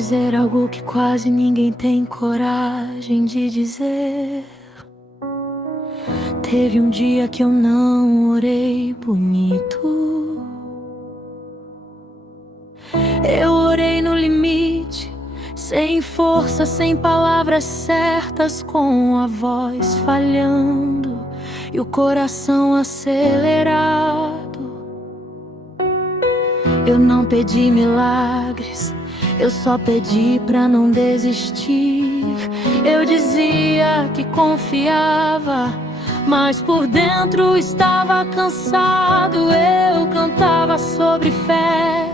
dizer algo que quase ninguém tem coragem de dizer. Teve um dia que eu não orei bonito. Eu orei no limite, sem força, sem palavras certas, com a voz falhando e o coração acelerado. Eu não pedi milagres, eu só pedi pra não desistir. Eu dizia que confiava, mas por dentro estava cansado. Eu cantava sobre fé,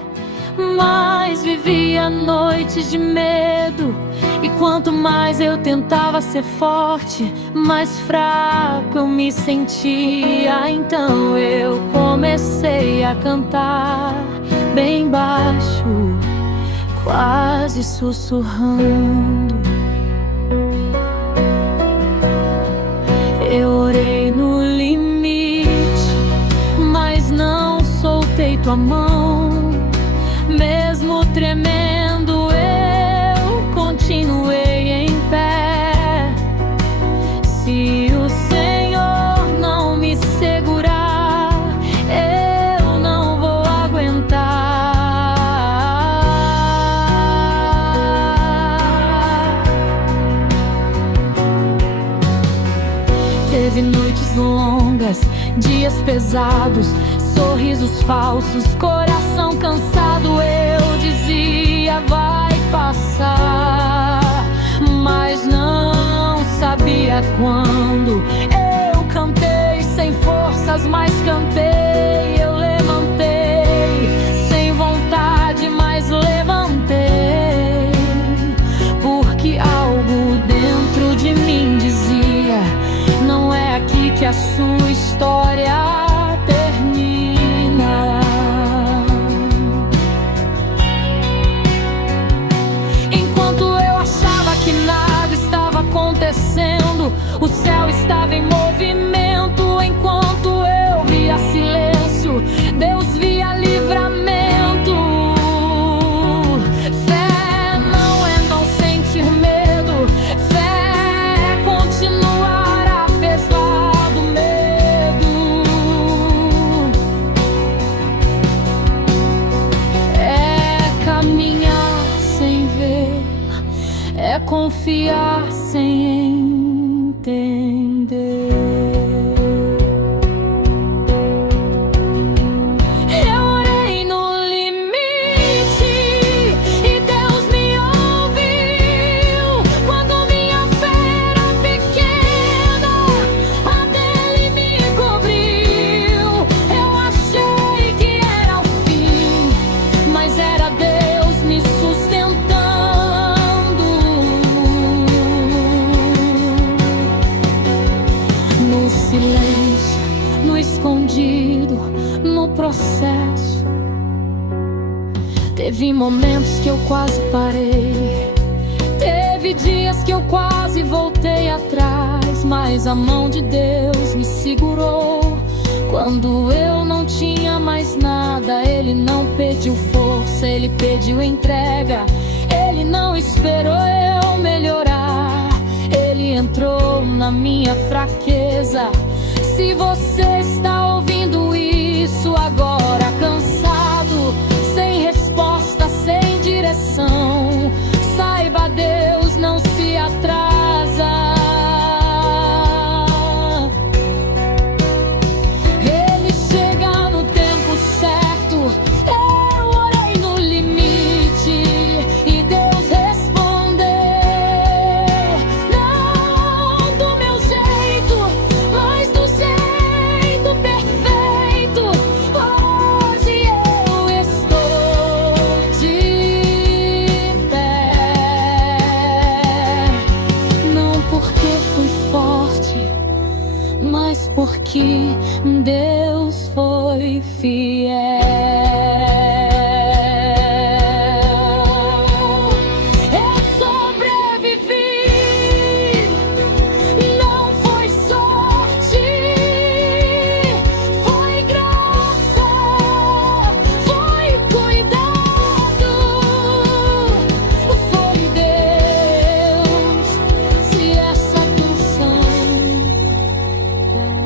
mas vivia noites de medo. E quanto mais eu tentava ser forte, mais fraco eu me sentia. Então eu comecei a cantar bem baixo, quase sussurrando. Eu orei no limite, mas não soltei tua mão. Mesmo tremendo, eu continuei em pé. Se o Senhor não me segurar, eu não vou aguentar. Teve noites longas, dias pesados, sorrisos falsos, coração cansado. Eu dizia vai passar, mas não sabia quando. Eu cantei sem forças, mas cantei. Eu levantei sem vontade, mas levantei, porque algo dentro de mim dizia: não é aqui que a sua história termina. Enquanto eu achava que nada estava acontecendo, o céu estava em movimento. Enquanto eu via silêncio, Deus via livramento. Fé não é não sentir medo, fé é continuar apesar do medo. É caminhar sem ver, é confiar sem entender. Eu orei no limite e Deus me ouviu. Quando minha fé era pequena, até Ele me cobriu. Eu achei que era o fim, mas era Deus me sustentando. No silêncio, no escondido, no processo, teve momentos que eu quase parei. Teve dias que eu quase voltei atrás, mas a mão de Deus me segurou. Quando eu não tinha mais nada, Ele não pediu força, Ele pediu entrega. Ele não esperou eu melhorar, Ele entrou na minha fraqueza. Se você está ouvindo isso agora, cansado, sem resposta, sem direção, saiba, Deus não se atrasa. Ele chega no tempo certo. Eu orei no limite e Deus respondeu. Não do meu jeito, mas do jeito perfeito. Hoje eu estou de pé. Não porque fui forte, mas porque Deus foi fiel. Eu sobrevivi, não foi sorte, foi graça, foi cuidado,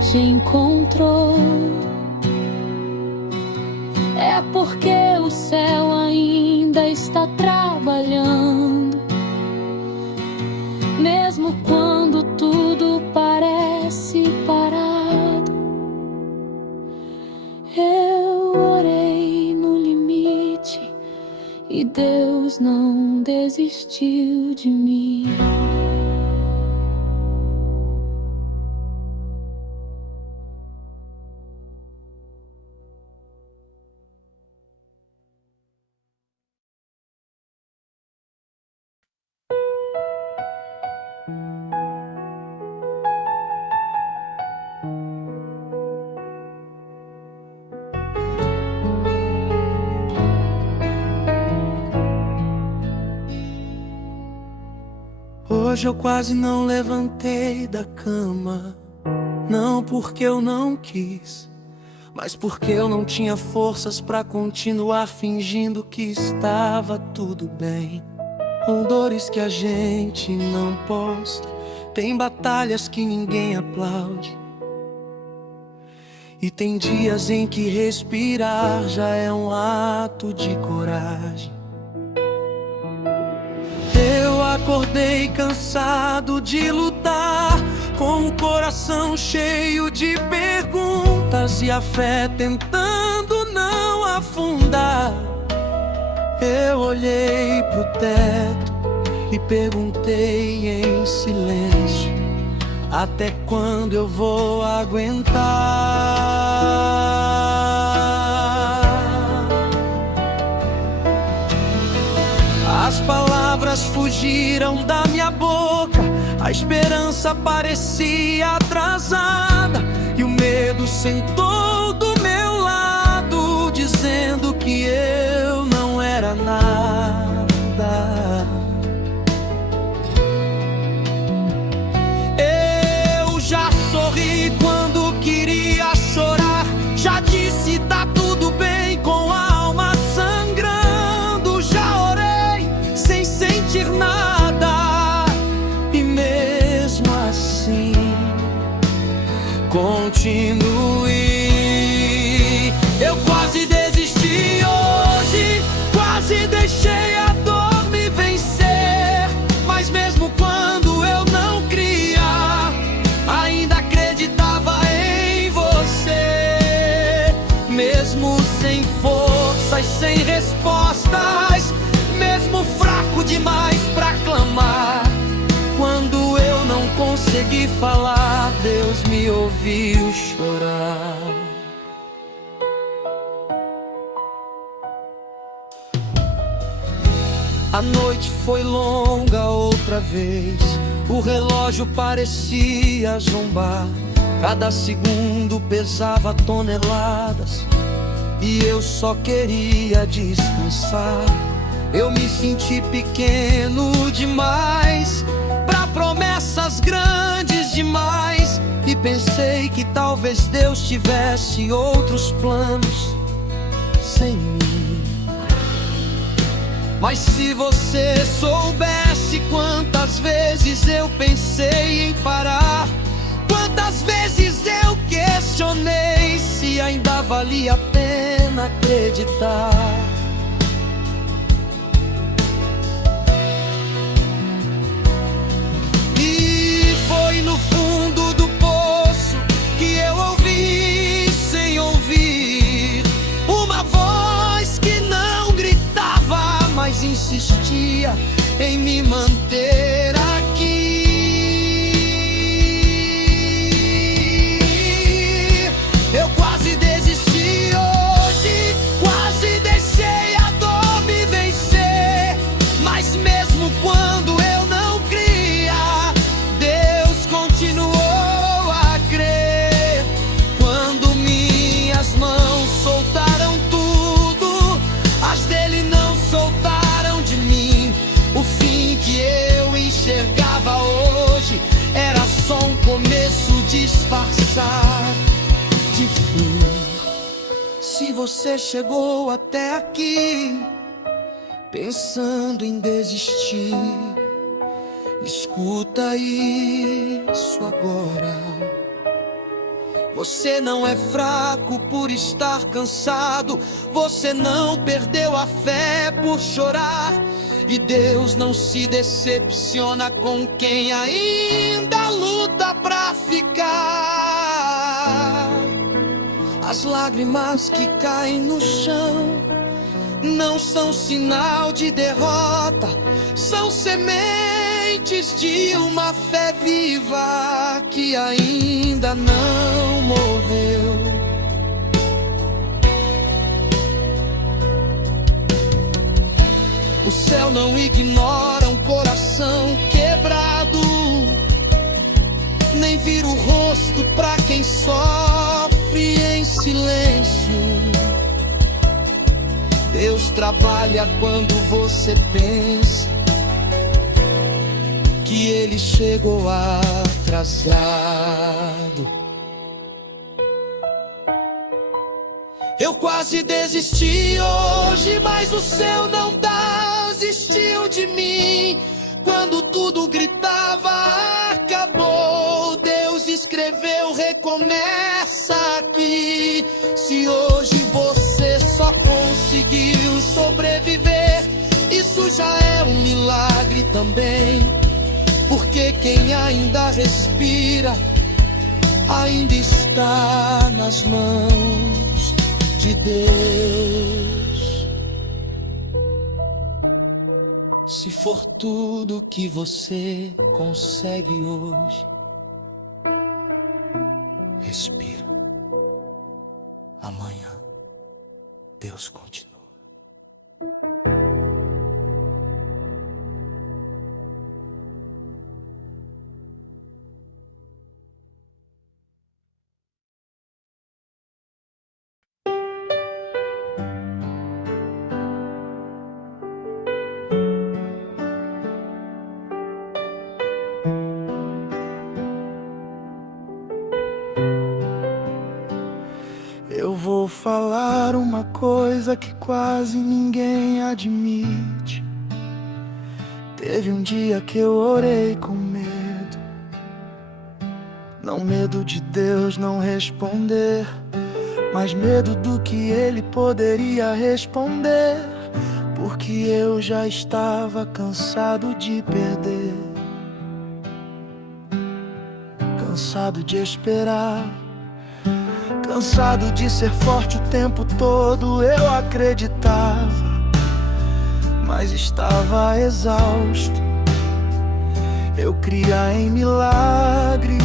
te encontrou. É porque o céu ainda está trabalhando, mesmo quando tudo parece parado. Eu orei no limite e Deus não desistiu de mim. Hoje eu quase não levantei da cama, não porque eu não quis, mas porque eu não tinha forças pra continuar fingindo que estava tudo bem. Com dores que a gente não posta, tem batalhas que ninguém aplaude, e tem dias em que respirar já é um ato de coragem. Eu acordei cansado de lutar, com o coração cheio de perguntas e a fé tentando não afundar. Eu olhei pro teto e perguntei em silêncio: até quando eu vou aguentar? As palavras fugiram da minha boca, a esperança parecia atrasada, e o medo sentou do meu lado, dizendo que eu não era nada. Eu já sorri quando queria chorar, já disse tá tudo bem com a alma sangrando, já orei sem sentir nada, e mesmo assim continue. Eu quase desisti hoje, quase deixei a dor me vencer, mas mesmo quando eu não cria, ainda acreditava em você. Mesmo sem forças, sem respostas, mesmo fraco demais pra clamar, quando eu não consegui falar, Deus me ouviu chorar. A noite foi longa outra vez, o relógio parecia zombar, cada segundo pesava toneladas, e eu só queria descansar. Eu me senti pequeno demais pra promessas grandes demais, e pensei que talvez Deus tivesse outros planos sem mim. Mas se você soubesse quantas vezes eu pensei em parar, quantas vezes eu questionei se ainda valia a pena acreditar. E foi no fundo do poço que eu ouvi, sem ouvir, uma voz que não gritava, mas insistia em me manter aqui. Eu quase desisti hoje, quase deixei a dor me vencer, mas mesmo quando eu não cria, Deus continuou a crer. Quando minhas mãos soltaram tudo, as dele não soltaram de mim. O fim que eu enxergava hoje era só um começo disfarçado de fim. Se você chegou até aqui pensando em desistir, escuta isso agora. Você não é fraco por estar cansado. Você não perdeu a fé por chorar. E Deus não se decepciona com quem ainda luta pra ficar. As lágrimas que caem no chão não são sinal de derrota, são sementes de uma fé viva que ainda não morreu. O céu não ignora um coração quebrado, nem vira o rosto pra quem sofre em silêncio. Deus trabalha quando você pensa que Ele chegou atrasado. Eu quase desisti hoje, mas o céu não desistiu de mim. Quando tudo gritava acabou, Deus escreveu recomeça aqui. Se hoje você só conseguiu sobreviver, isso já é um milagre também, porque quem ainda respira ainda está nas mãos de Deus. Se for tudo que você consegue hoje, respira. Amanhã Deus continua. Eu vou falar uma coisa que quase ninguém admite. Teve um dia que eu orei com medo, não medo de Deus não responder, mas medo do que Ele poderia responder, porque eu já estava cansado de perder, cansado de esperar, cansado de ser forte o tempo todo. Eu acreditava, mas estava exausto. Eu cria em milagres,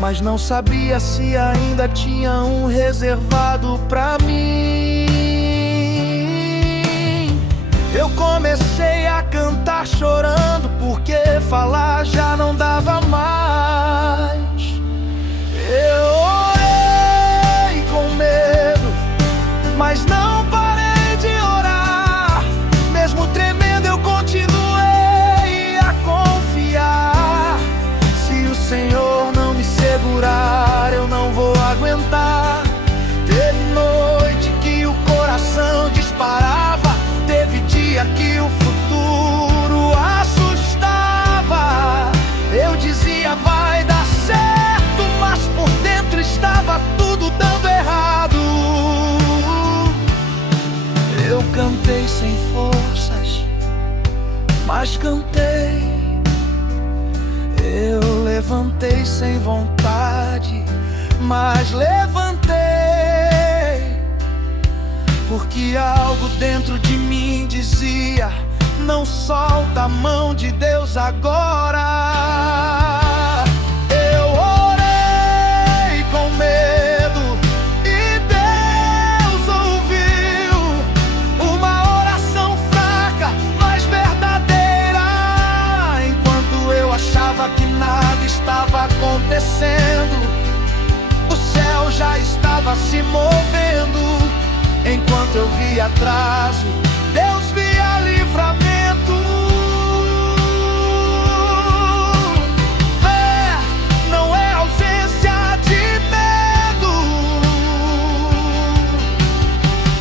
mas não sabia se ainda tinha um reservado pra mim. Eu comecei a cantar chorando, porque falar já não dava mais. Eu orei com medo, mas não parei de orar. Mesmo tremendo eu continuei a confiar. Se o Senhor não me segurar, eu não vou aguentar. Teve noite que o coração disparava, teve dia que o futuro assustava. Eu dizia vai dar certo, mas por dentro estava tudo dando errado. Eu cantei sem forças, mas cantei. Eu levantei sem vontade, mas levantei, porque algo dentro de mim dizia: não solta a mão de Deus agora. Eu orei com medo e Deus ouviu uma oração fraca, mas verdadeira. Enquanto eu achava que nada estava acontecendo, o céu já estava se movendo. Enquanto eu via atraso, Deus via livramento. Fé não é ausência de medo.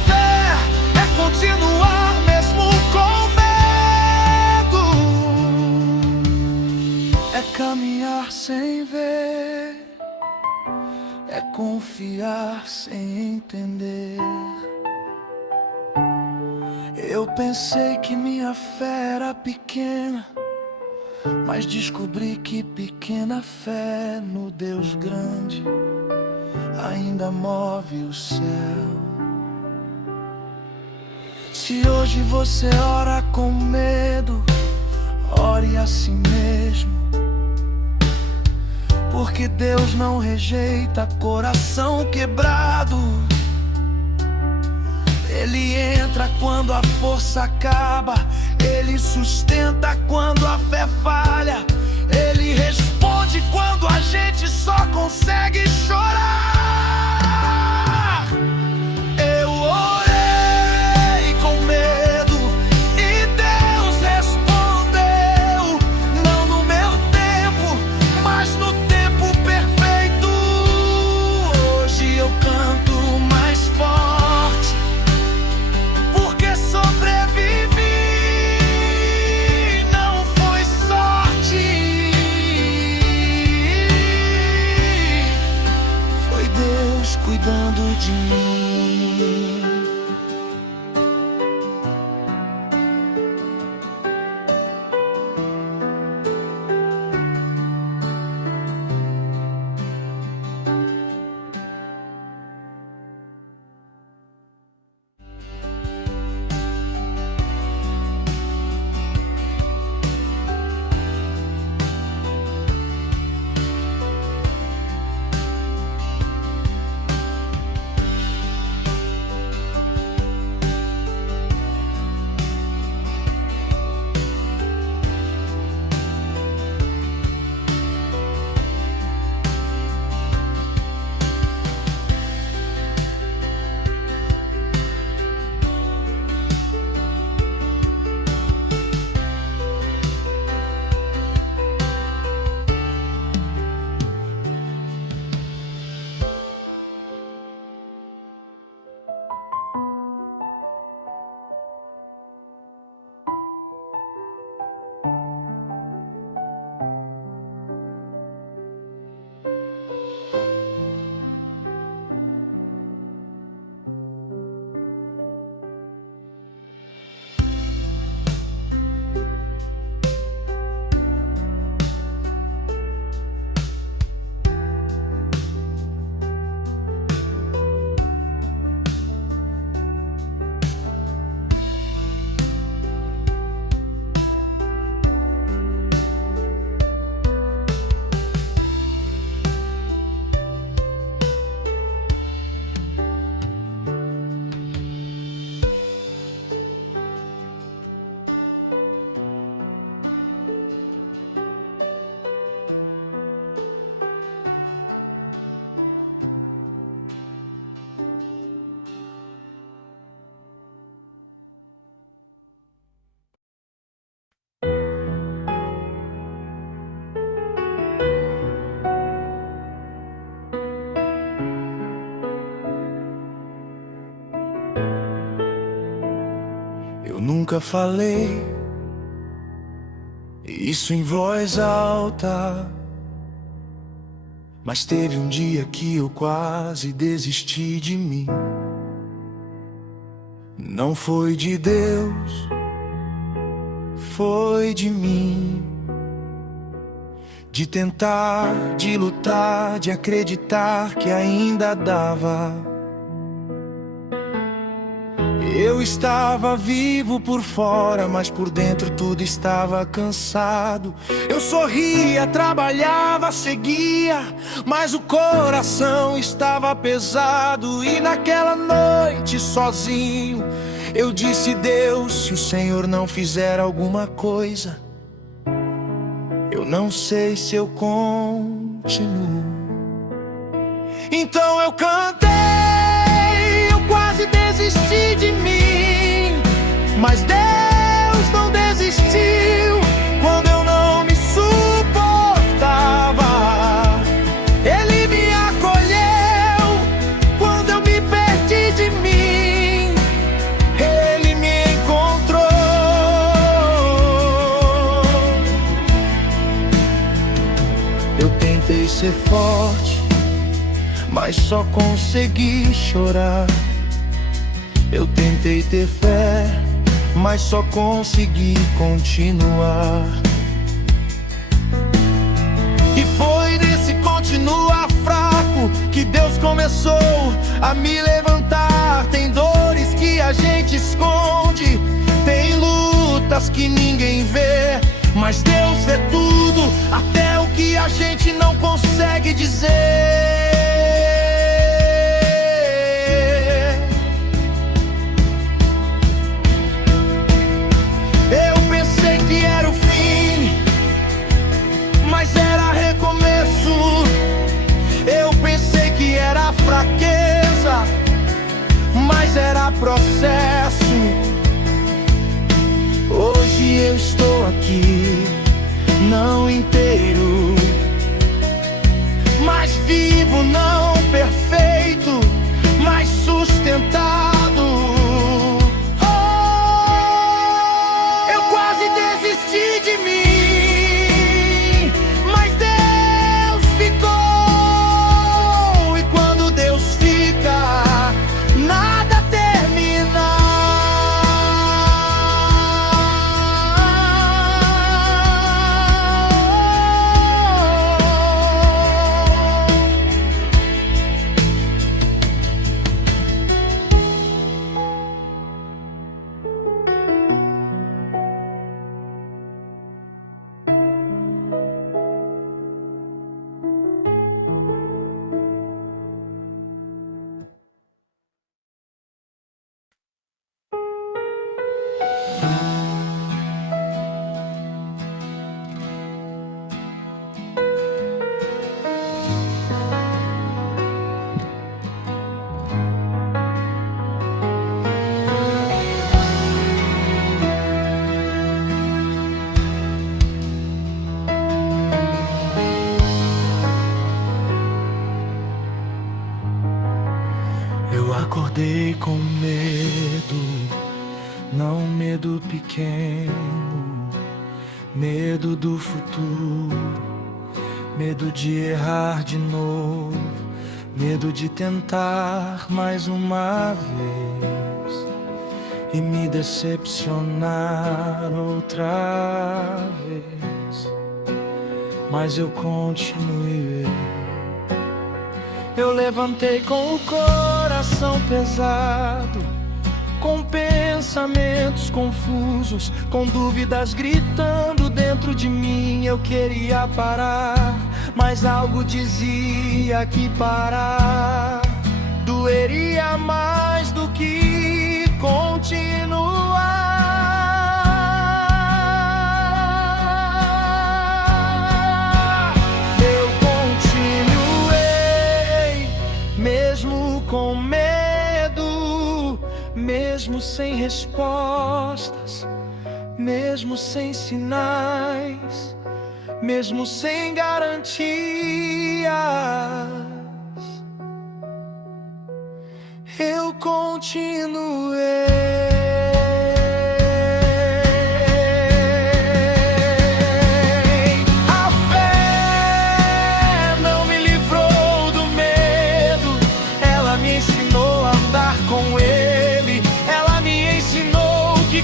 Fé é continuar mesmo com medo. É caminhar sem ver. confiar sem entender. Eu pensei que minha fé era pequena, mas descobri que pequena fé no Deus grande ainda move o céu. Se hoje você ora com medo, ore a si mesmo, porque Deus não rejeita coração quebrado. Ele entra quando a força acaba, Ele sustenta quando a fé falha, Ele responde quando a gente só consegue chorar. Eu orei com medo e Deus respondeu, não no meu tempo, mas no tempo perfeito. Hoje eu canto mais forte, porque sobrevivi, não foi sorte, foi Deus cuidando de mim. Nunca falei isso em voz alta, mas teve um dia que eu quase desisti de mim. Não foi de Deus, foi de mim. De tentar, de lutar, de acreditar que ainda dava. Eu estava vivo por fora, mas por dentro tudo estava cansado. Eu sorria, trabalhava, seguia, mas o coração estava pesado. E naquela noite, sozinho, eu disse: Deus, se o Senhor não fizer alguma coisa, eu não sei se eu continuo. Então eu cantei, eu quase desisti de mim, mas Deus não desistiu. Quando eu não me suportava, Ele me acolheu. Quando eu me perdi de mim, Ele me encontrou. Eu tentei ser forte, mas mas só consegui chorar. Eu tentei ter fé, mas só consegui continuar. E foi nesse continuar fraco que Deus começou a me levantar. Tem dores que a gente esconde, tem lutas que ninguém vê, mas Deus vê tudo, até o que a gente não consegue dizer. Eu pensei que era o fim, mas era recomeço. Eu pensei que era fraqueza, mas era processo. Hoje eu estou aqui, não inteiro, mas vivo, não perfeito, mas sustentado. Eu quase desisti de mim, mas Deus ficou. E quando Deus fica, nada termina. Eu acordei com medo, não medo pequeno, medo do futuro, medo de errar de novo, medo de tentar mais uma vez e me decepcionar outra vez. Mas eu continuei. Eu levantei com o coração pesado, com pensamentos confusos, com dúvidas gritando dentro de mim. Eu queria parar, mas algo dizia que parar doeria mais do que continuar. Com medo, mesmo sem respostas, mesmo sem sinais, mesmo sem garantias, eu continuei.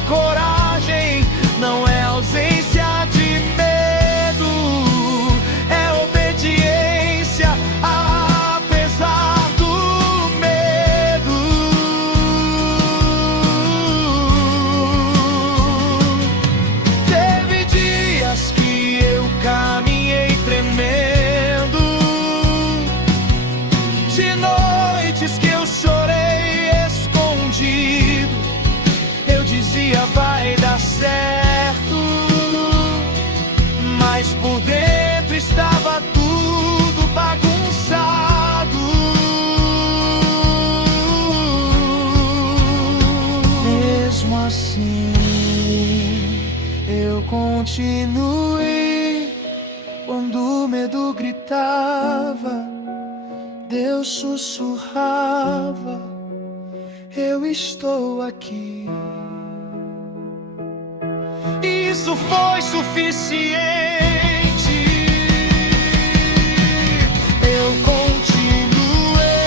Coragem não é ausência de medo, é obediência apesar do medo. Teve dias que eu caminhei tremendo, de noites que eu chorei escondido. Vai dar certo, mas por dentro estava tudo bagunçado. Mesmo assim, eu continuei. Quando o medo gritava, Deus sussurrava: eu estou aqui. Isso foi suficiente. Eu continuei.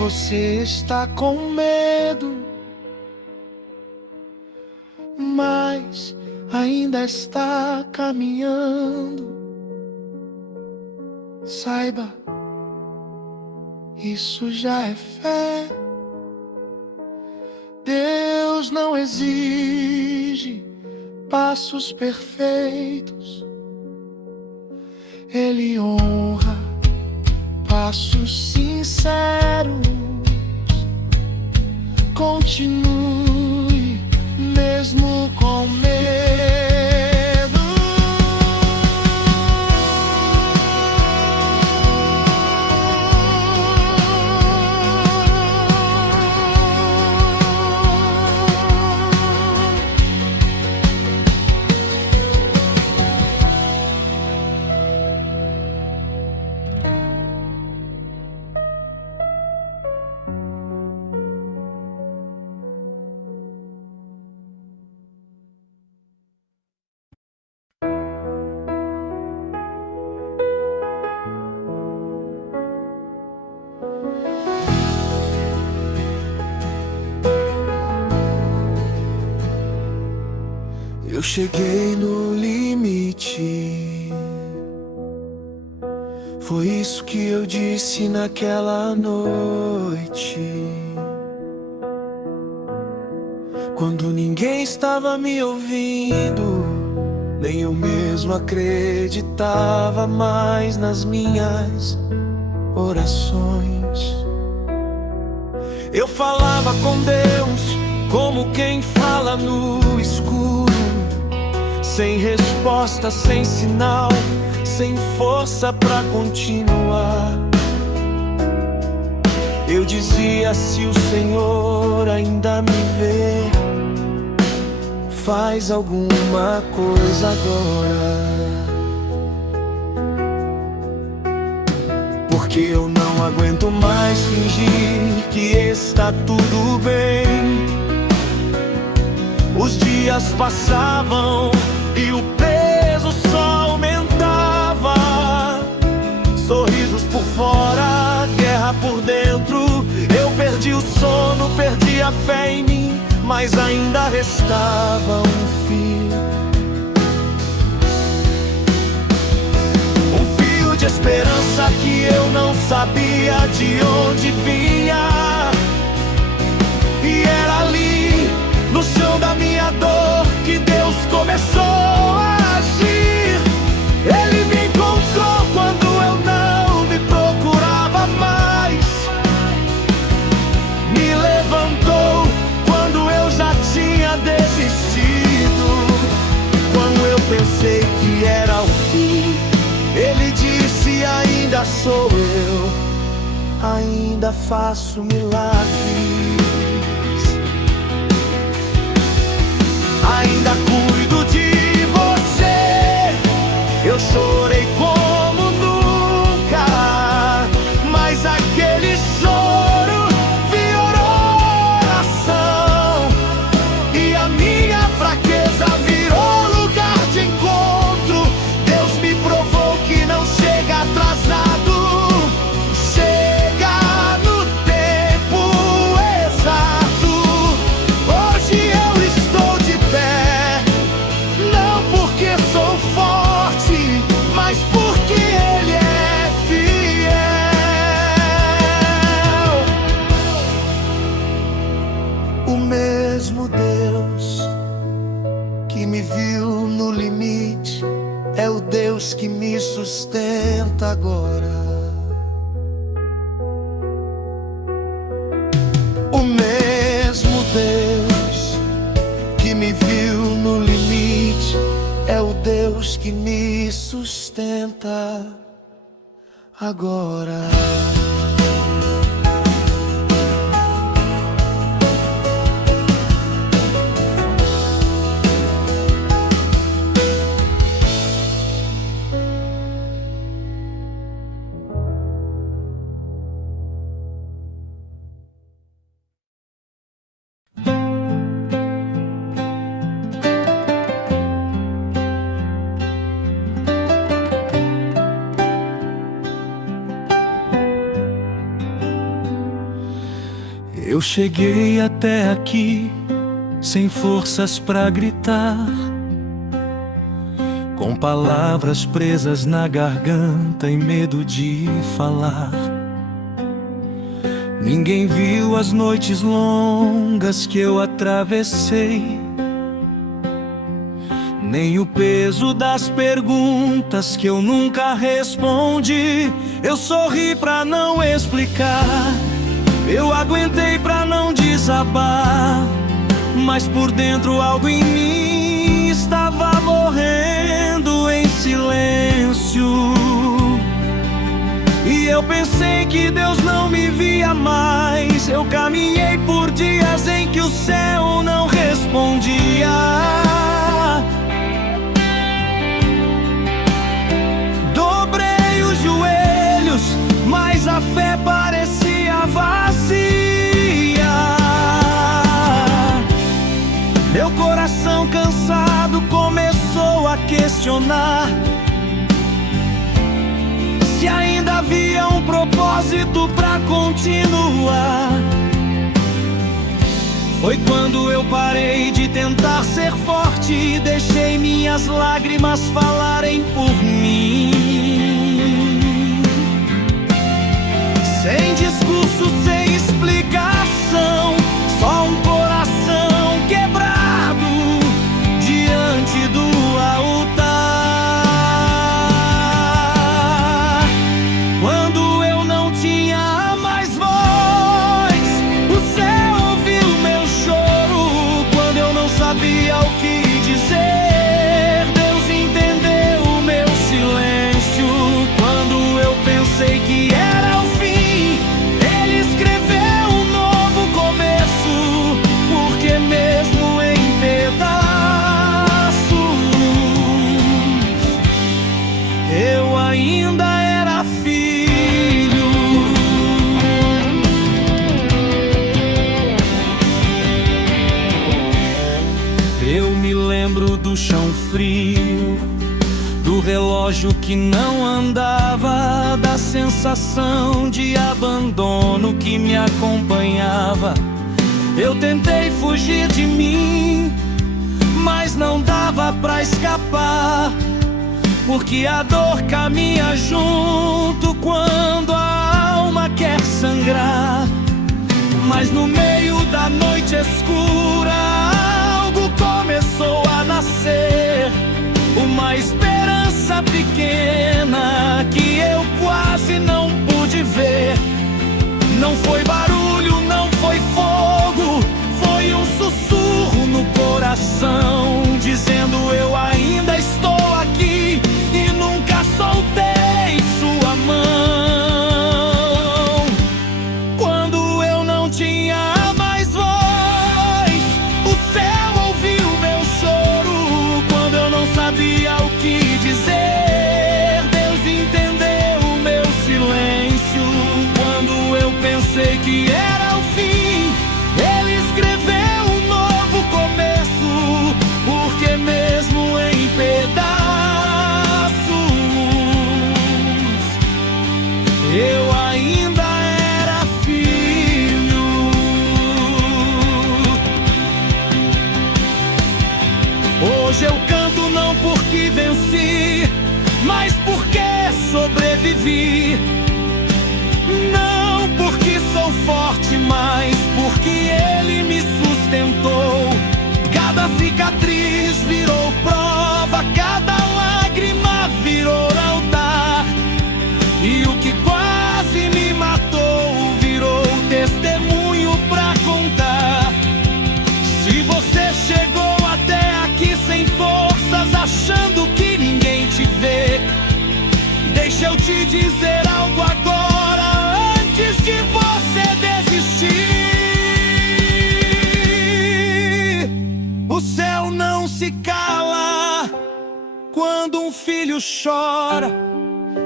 Você está com medo, mas ainda está caminhando. Saiba, isso já é fé. Deus não exige passos perfeitos, Ele honra passos sinceros. Continue mesmo com medo. Eu cheguei no limite. Foi isso que eu disse naquela noite, quando ninguém estava me ouvindo, nem eu mesmo acreditava mais nas minhas orações. Eu falava com Deus como quem fala no escuro, sem resposta, sem sinal, sem força pra continuar. Eu dizia: se o Senhor ainda me vê, faz alguma coisa agora, porque eu não aguento mais fingir que está tudo bem. Os dias passavam e o peso só aumentava. Sorrisos por fora, guerra por dentro. Eu perdi o sono, perdi a fé em mim, mas ainda restava um fio. Um fio de esperança que eu não sabia de onde vinha. E era ali, no chão da minha dor, que Deus começou a agir. Ele me encontrou quando eu não me procurava mais, me levantou quando eu já tinha desistido. Quando eu pensei que era o fim, Ele disse: ainda sou eu, ainda faço milagres. Ainda cuido de você. Eu chorei como nunca, mas aquele choro virou oração, e a minha fraqueza virou lugar de encontro. Deus me provou que não chega atrasado, chega no tempo exato. Hoje eu estou de pé, não porque sou forte, mas porque Ele é fiel. O mesmo Deus que me viu no limite é o Deus que me sustenta agora. O mesmo Deus que me viu no limite é o Deus que me sustenta agora. Eu cheguei até aqui sem forças pra gritar, com palavras presas na garganta e medo de falar. Ninguém viu as noites longas que eu atravessei, nem o peso das perguntas que eu nunca respondi. Eu sorri pra não explicar, eu aguentei pra não desabar, mas por dentro algo em mim estava morrendo em silêncio. E eu pensei que Deus não me via mais. Eu caminhei por dias em que o céu não respondia. Dobrei os joelhos, mas a fé parecia vazia. Meu coração cansado começou a questionar se ainda havia um propósito pra continuar. Foi quando eu parei de tentar ser forte e deixei minhas lágrimas falarem por mim. Sem discurso, sem explicação, só um coração quebrado diante do altar. Quando eu não tinha mais voz, o céu ouviu meu choro. Quando eu não sabia o que dizer, Deus entendeu o meu silêncio. Quando eu pensei que era o fim, Ele escreveu um novo começo. Porque mesmo em pedaços, eu ainda era filho. Eu me lembro do chão frio, do relógio que não andava, da sensação de abandono que me acompanhava. Eu tentei fugir de mim, mas não dava pra escapar, porque a dor caminha junto quando a alma quer sangrar. Mas no meio da noite escura, algo começou a nascer, uma esperança pequena que eu quase não pude ver. Não foi barulho, não foi fogo, foi um sussurro no coração, dizendo: eu ainda estou aqui e nunca soltei sua mão. Quando eu não tinha mais voz, o céu ouviu meu choro. Quando eu não sabia o que dizer, Deus entendeu o meu silêncio. Quando eu pensei que era o fim, Ele escreveu um novo começo. Porque mesmo em pedaços, eu ainda era filho. Hoje eu canto não porque venci, mas porque sobrevivi. Não porque sou forte, mas porque Ele me sustentou. Cada cicatriz virou prova, cada lágrima virou altar. E o que quase me matou virou testemunho pra contar. Se você chegou até aqui sem forças, achando que ninguém te vê, deixa eu te dizer algo agora, antes de você desistir. O céu não se cala quando um filho chora,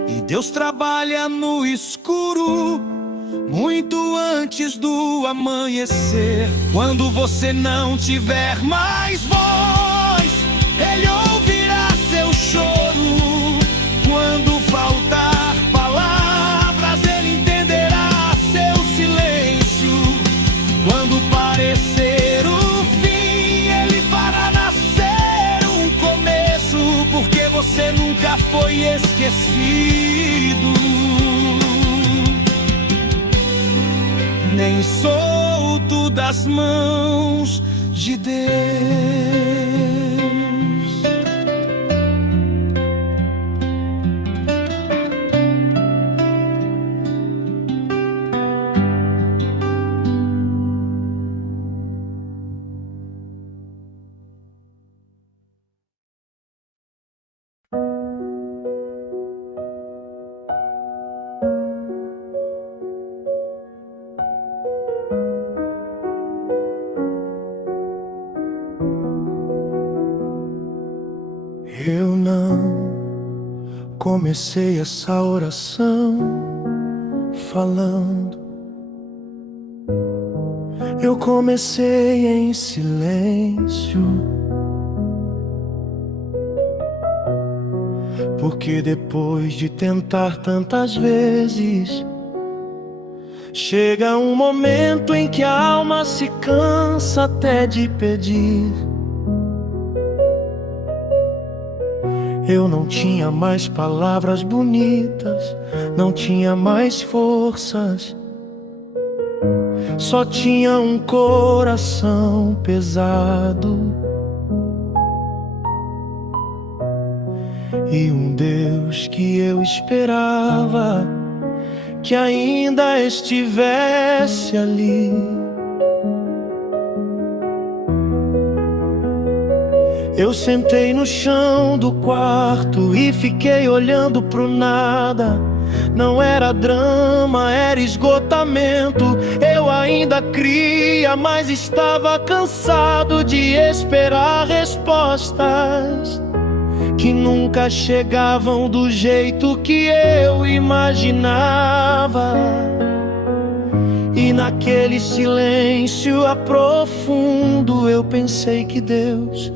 e Deus trabalha no escuro, muito antes do amanhecer. Quando você não tiver mais voz, Ele ouvirá seu choro. Quando faltar palavras, Ele entenderá seu silêncio. foi esquecido, nem solto das mãos de Deus. Eu não comecei essa oração falando, eu comecei em silêncio, porque depois de tentar tantas vezes, chega um momento em que a alma se cansa até de pedir. Eu não tinha mais palavras bonitas, não tinha mais forças, só tinha um coração pesado e um Deus que eu esperava que ainda estivesse ali. Eu sentei no chão do quarto e fiquei olhando pro nada. Não era drama, era esgotamento. Eu ainda cria, mas estava cansado de esperar respostas que nunca chegavam do jeito que eu imaginava. E naquele silêncio profundo eu pensei que Deus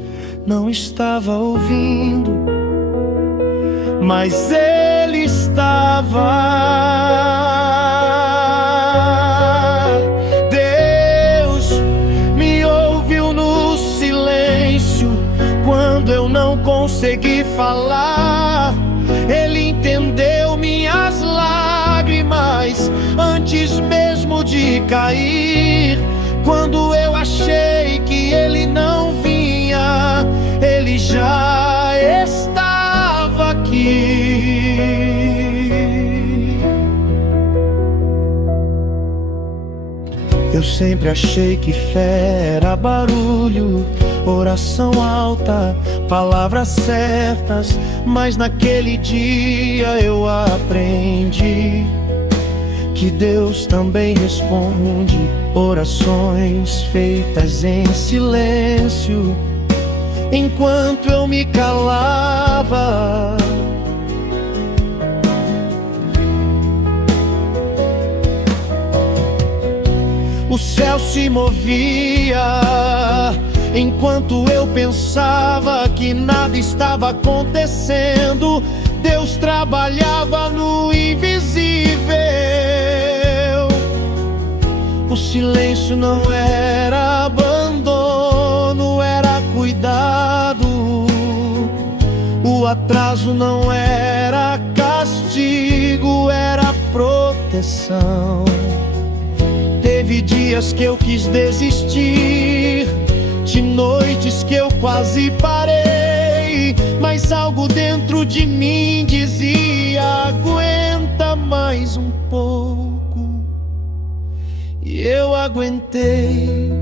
não estava ouvindo, mas Ele estava. Deus me ouviu no silêncio, quando eu não consegui falar. Ele entendeu minhas lágrimas antes mesmo de cair. Quando eu achei que Ele não vinha, Ele já estava aqui. Eu sempre achei que fé era barulho, oração alta, palavras certas, mas naquele dia eu aprendi que Deus também responde orações feitas em silêncio. Enquanto eu me calava, o céu se movia. Enquanto eu pensava que nada estava acontecendo, Deus trabalhava no invisível. O silêncio não era abandono, era cuidado. O atraso não era castigo, era proteção. Teve dias que eu quis desistir, de noites que eu quase parei, mas algo dentro de mim dizia: aguenta mais um pouco. E eu aguentei,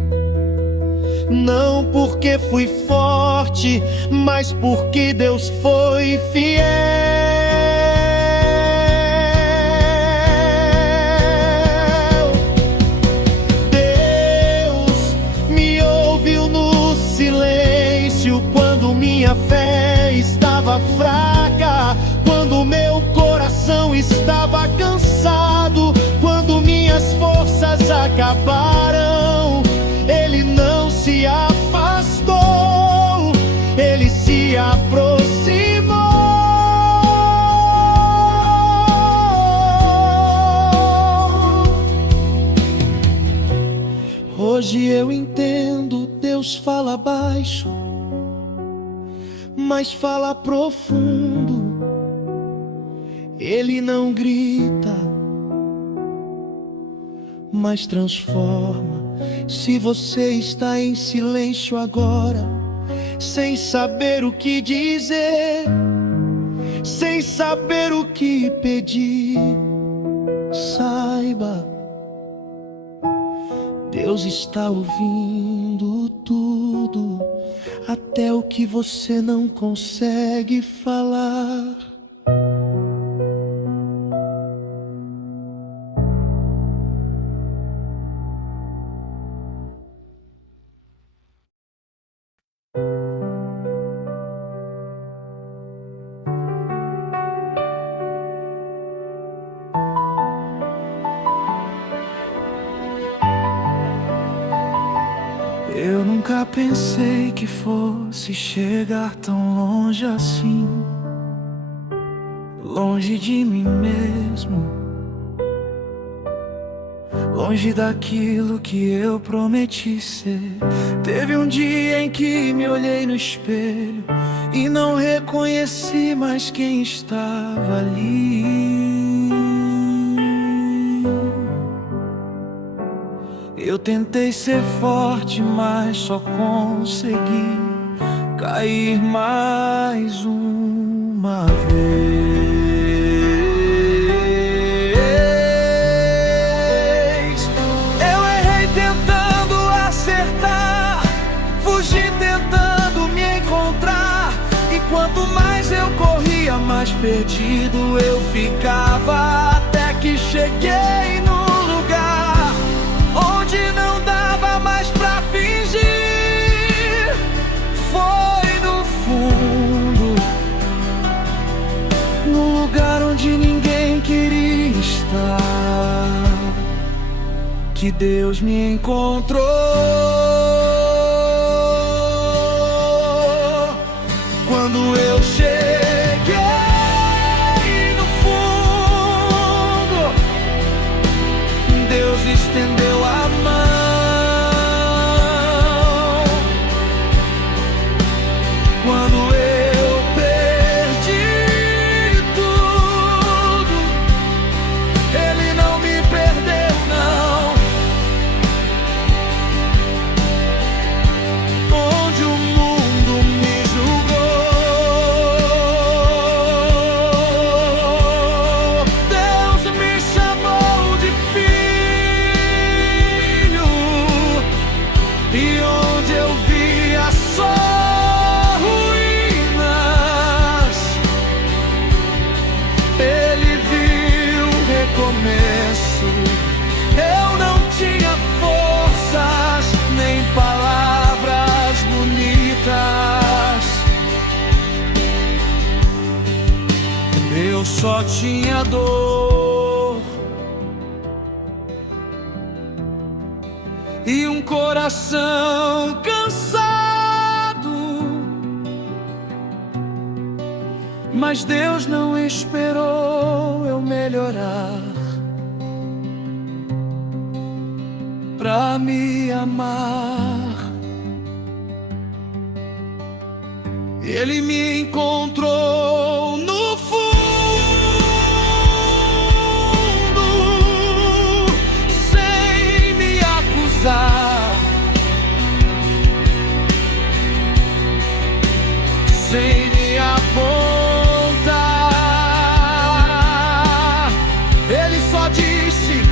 não porque fui forte, mas porque Deus foi fiel. Deus me ouviu no silêncio, quando minha fé estava fraca, quando meu coração estava cansado, quando minhas forças acabaram. Ele não se afastou, Ele se aproximou. Hoje eu entendo, Deus fala baixo, mas fala profundo. Ele não grita, mas transforma. Se você está em silêncio agora, sem saber o que dizer, sem saber o que pedir, saiba, Deus está ouvindo tudo, até o que você não consegue falar. Eu nunca pensei que fosse chegar tão longe assim, longe de mim mesmo, longe daquilo que eu prometi ser. Teve um dia em que me olhei no espelho e não reconheci mais quem estava ali. Eu tentei ser forte, mas só consegui cair mais uma vez. Eu errei tentando acertar, fugi tentando me encontrar, e quanto mais eu corria, mais perdido eu ficava, até que cheguei no lugar onde não dava mais pra fingir. Foi no fundo, num lugar onde ninguém queria estar, que Deus me encontrou. Quando eu cheguei no fundo, Deus estendeu a mão. Quando eu perdi tudo, Ele não me perdeu, não. Onde o mundo me julgou, Deus me chamou de filho. E onde eu via só ruínas, Ele viu recomeço. Eu não tinha forças, nem palavras bonitas, eu só tinha dor e um coração cansado. Mas Deus não esperou eu melhorar pra me amar. Ele me encontrou no fundo, sem me acusar, sem me apontar. Ele só disse: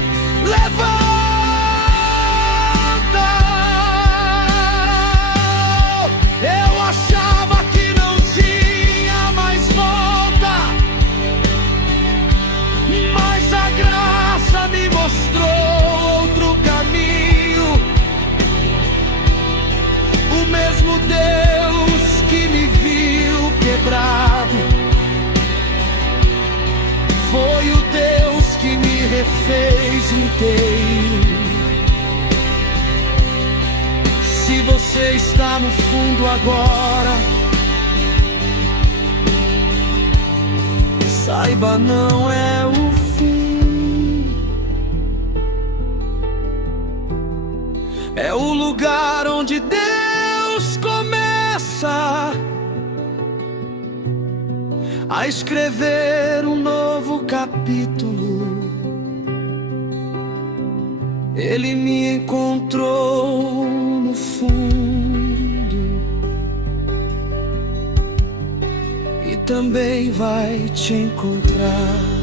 levanta. Eu achava que não tinha mais volta, mas a graça me mostrou outro caminho. O mesmo Deus que me viu quebrado foi o Deus que me refez inteiro. Se você está no fundo agora, saiba, não é o fim, é o lugar onde Deus começa a escrever um novo novo capítulo. Ele me encontrou no fundo e também vai te encontrar.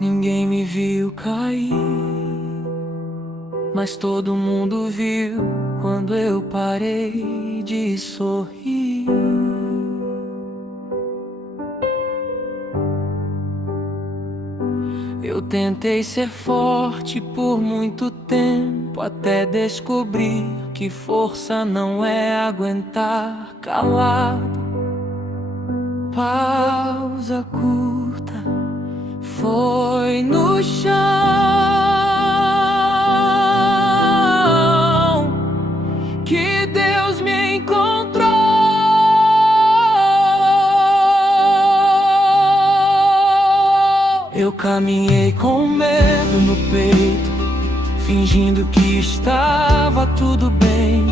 Ninguém me viu cair, mas todo mundo viu quando eu parei de sorrir. Eu tentei ser forte por muito tempo, até descobrir que força não é aguentar calado. Pausa curta, foi no chão que Deus me encontrou. Eu caminhei com medo no peito, fingindo que estava tudo bem.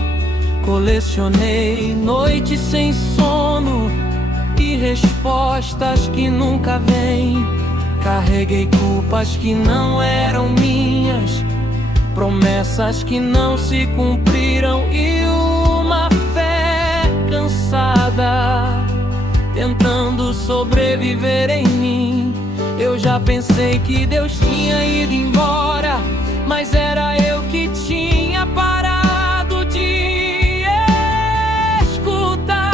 Colecionei noites sem sono e respostas que nunca vêm. Carreguei culpas que não eram minhas, promessas que não se cumpriram e uma fé cansada tentando sobreviver em mim. Eu já pensei que Deus tinha ido embora, mas era eu que tinha parado de escutar.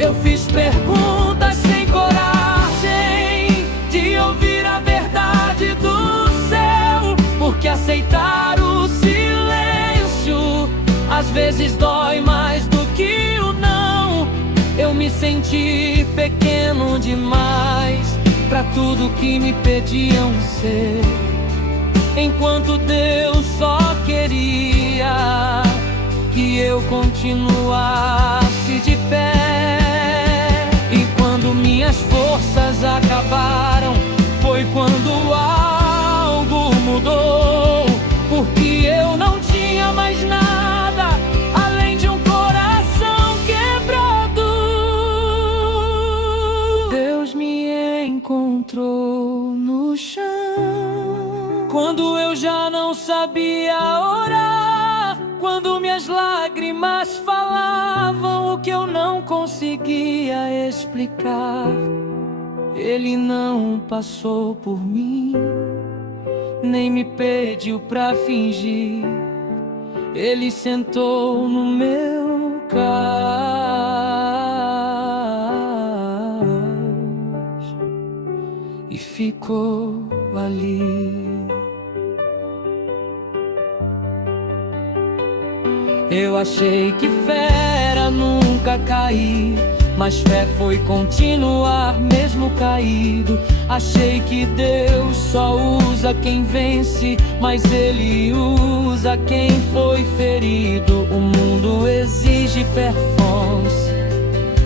Eu fiz perguntas sem coragem de ouvir a verdade do céu, porque aceitar o silêncio às vezes dói mais do que o não. Eu me senti pequeno demais pra tudo que me pediam ser, enquanto Deus só queria que eu continuasse de pé. E quando minhas forças acabaram, foi quando algo mudou, porque eu não tinha mais nada além de um coração quebrado. Deus me encontrou no chão quando eu já não sabia orar, quando minhas lágrimas falavam o que eu não conseguia explicar. Ele não passou por mim, nem me pediu pra fingir. Ele sentou no meu cais e ficou ali. Eu achei que fé era nunca cair, mas fé foi continuar mesmo caído. Achei que Deus só usa quem vence, mas Ele usa quem foi ferido. O mundo exige performance,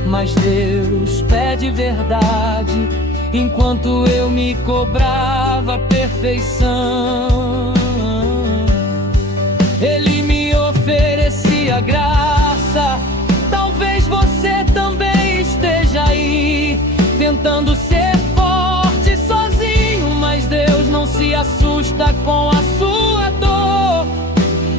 mas Deus pede verdade, enquanto eu me cobrava perfeição. Ele me oferecia graça. Talvez você também esteja aí, tentando ser forte sozinho, mas Deus não se assusta com a sua dor.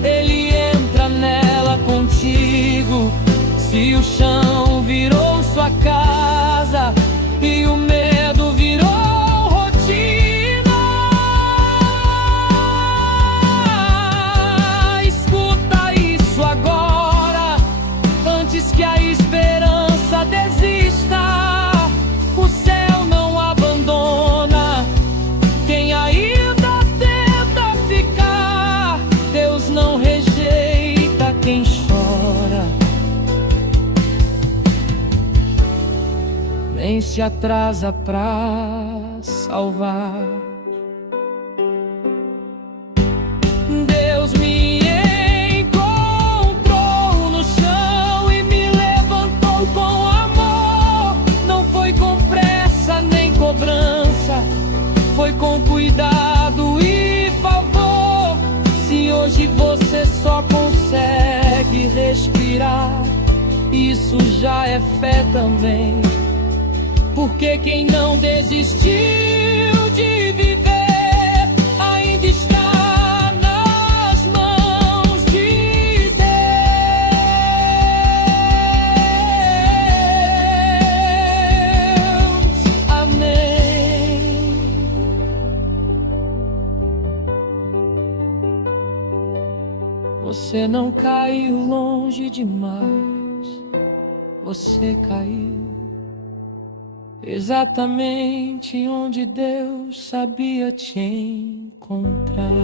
Ele entra nela contigo. Se o chão virou sua casa e o medo virou rotina, escuta isso agora, antes que a esperança desista. O céu não abandona quem ainda tenta ficar. Deus não rejeita quem chora, nem se atrasa pra salvar. Deus me isso já é fé também. Porque quem não desistiu de viver ainda está nas mãos de Deus. Amém. Você não caiu longe demais, você caiu exatamente onde Deus sabia te encontrar.